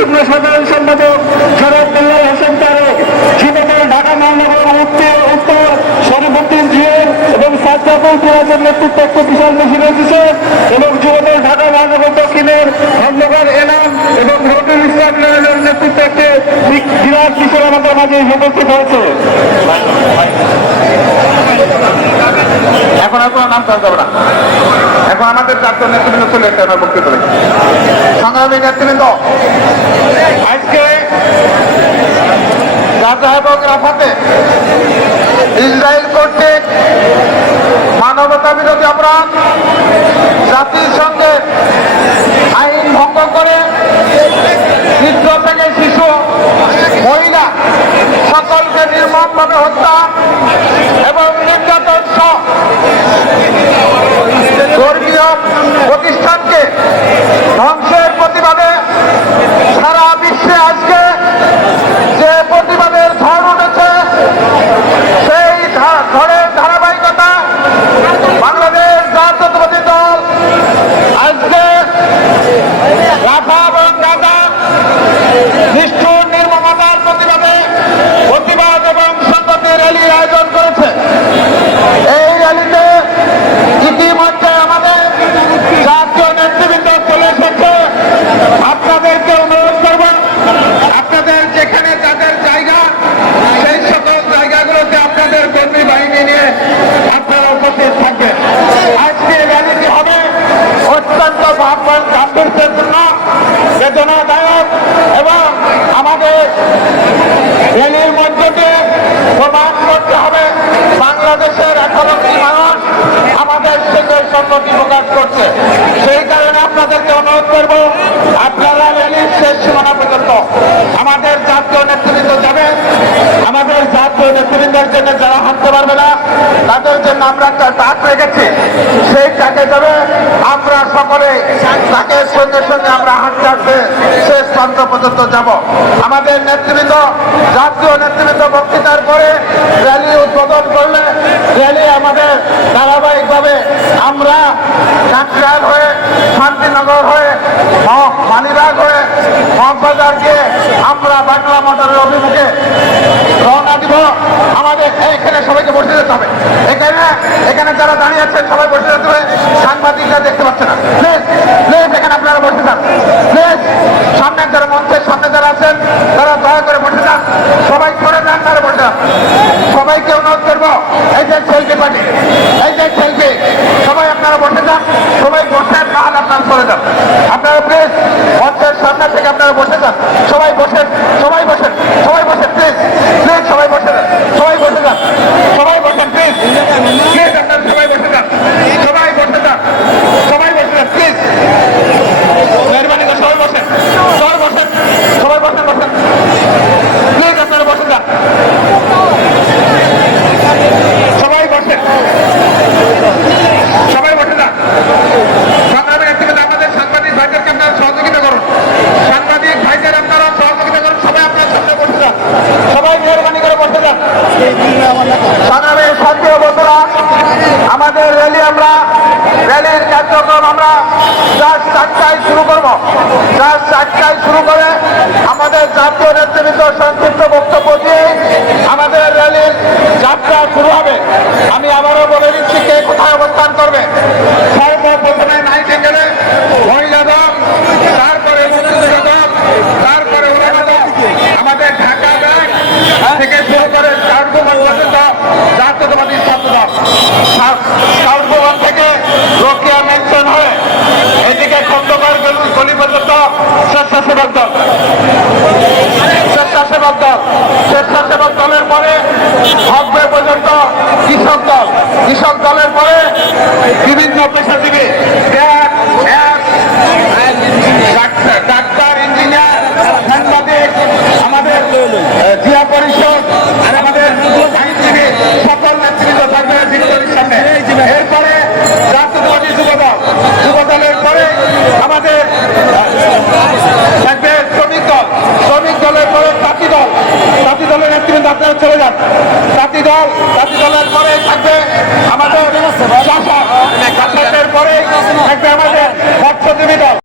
যুগ্ম সাধারণ সম্পাদক শরৎ মোল্লার হোসেন তারেক, যুবদল ঢাকা মহানগর উত্তর শরীফুদ্দিন জিয়ার এবং সাজ্জাদুল ফিরাজের নেতৃত্বে একটি বিশাল মিছিল এসেছে এবং যুবদল ঢাকা মহানগর দক্ষিণের খন্দকার এনাম এবং রবিউল ইসলামের নেতৃত্বে একটি বিরাট মিছিল আমাদের মাঝে উপস্থিত হয়েছে। এখন আর কোনো নাম করা যাবে না। এখন আমাদের জাতীয় নেতৃবৃন্দ চলে এসে আমার বক্তব্য দেবে। সংগ্রামী নেতৃবৃন্দ, আজকে গাজা এবং রাফাতে ইসরায়েল কর্তৃক মানবতা বিরোধী অপরাধ, জাতিসংঘের আইন ভঙ্গ করে বৃদ্ধ থেকে শিশু, মহিলা সকলকে নির্মমভাবে হত্যা এবং নির্যাতন সহ ধর্মীয় প্রতিষ্ঠানকে ধ্বংসের প্রতিবাদে সারা বিশ্বে আজকে যে প্রতিবাদের ঝড় উঠেছে, সেই ঝড়ের ধারাবাহিকতা বাংলাদেশ জাতীয়তাবাদী দল আজকে রাফা এবং গাজা নিষ্ঠুর নির্মমতার প্রতিবাদ এবং সংহতি র্যালির আয়োজন করেছে। এই র্যালিতে ইতিমধ্যে আমাদের জাতীয় নেতৃবৃন্দ চলে এসেছে। আপনাদেরকে অনুরোধ করব, আপনাদের যেখানে যাদের জায়গা, সেই সকল জায়গাগুলোতে আপনাদের কর্মী বাহিনী নিয়ে আপনারা উপস্থিত থাকবেন। আজকে র্যালিটি হবে অত্যন্ত গাম্ভীর্যপূর্ণ, বেদনাদায়ক এবং আমাদের র্যালির মধ্য দিয়ে প্রমাণ করতে হবে বাংলাদেশের 18টি মানুষ আমাদের সঙ্গে সম্মতি প্রকাশ করছে। সেই কারণে আপনাদেরকে অনুরোধ করব, আপনারা র্যালির শেষ সীমানা পর্যন্ত আমাদের জাতীয় নেতৃবৃন্দ যাবেন। আমাদের জাতীয় নেতৃবৃন্দের জন্য যারা হাঁটতে পারবে না, তাদের জন্য আমরা একটা ডাক রেখেছি, সেই ডাকে যাবে। আমরা সকলে ডাকের সঙ্গে সঙ্গে আমরা হাঁটতে হাঁটতে শেষ প্রান্ত পর্যন্ত যাব। আমাদের নেতৃবৃন্দ, জাতীয় নেতৃবৃন্দ বক্তৃতার পরে র্যালি উদ্বোধন করলে র্যালি আমাদের ধারাবাহিকভাবে আমরা কাকরাইল হয়ে, শান্তিনগর হয়ে, মালিবাগ হয়ে, মগবাজার গিয়ে আমরা বাংলা মোটরের অভিমুখে রওনা দিব। আমাদের এখানে সবাইকে বসে যেতে হবে। এখানে যারা দাঁড়িয়ে আছেন সবাই বসে যেতে হবে। সাংবাদিকরা দেখতে পাচ্ছে না, প্লিজ প্লিজ এখানে আপনারা বসে যান। প্লিজ সামনে যারা মঞ্চের সামনে যারা আছেন তারা দয়া করে বসে যান। সবাই করে যান, তারা বসে যান। সবাইকে অনুরোধ করবো, এই যে সেলফি পার্টি, এই যে সেলফি, সবাই আপনারা বসে যান। সবাই বসেন, নাহলে আপনারা চলে যান। আপনারা প্লিজ মঞ্চের সামনে থেকে আপনারা বসে যান। সবাই বসেন, সবাই বসেন, সবাই বসেন, প্লিজ প্লিজ সবাই বসে যান, সবাই বসে যান, সবাই বসেন, প্লিজ প্লিজ আপনারা সবাই বসে যান, সবাই বসে যান, সবাই বসে যান, প্লিজ মেহরবানি করে সবাই বসেন, সবাই বসেন, সবাই বসেন, বসেন প্লিজ আপনারা বসে যান, সবাই বসেন, সবাই বসে যান। সংগ্রামী নেতৃবৃন্দ, আমাদের সাংবাদিক ভাইদেরকে আপনারা সহযোগিতা করুন, সাংবাদিক ভাইদের আপনারা সহযোগিতা করুন। সবাই আপনার সামনে বসে যান, সবাই মেহরবানি করে বসে যান। সংগ্রামী সাথী বন্ধুরা, আমাদের র্যালির কার্যক্রম আমরা 4টায় শুরু করব। 4টায় শুরু করে আমাদের জাতীয় নেতৃবৃন্দ সংক্ষিপ্ত বক্তব্য দিয়ে আমাদের র্যালির যাত্রা শুরু হবে।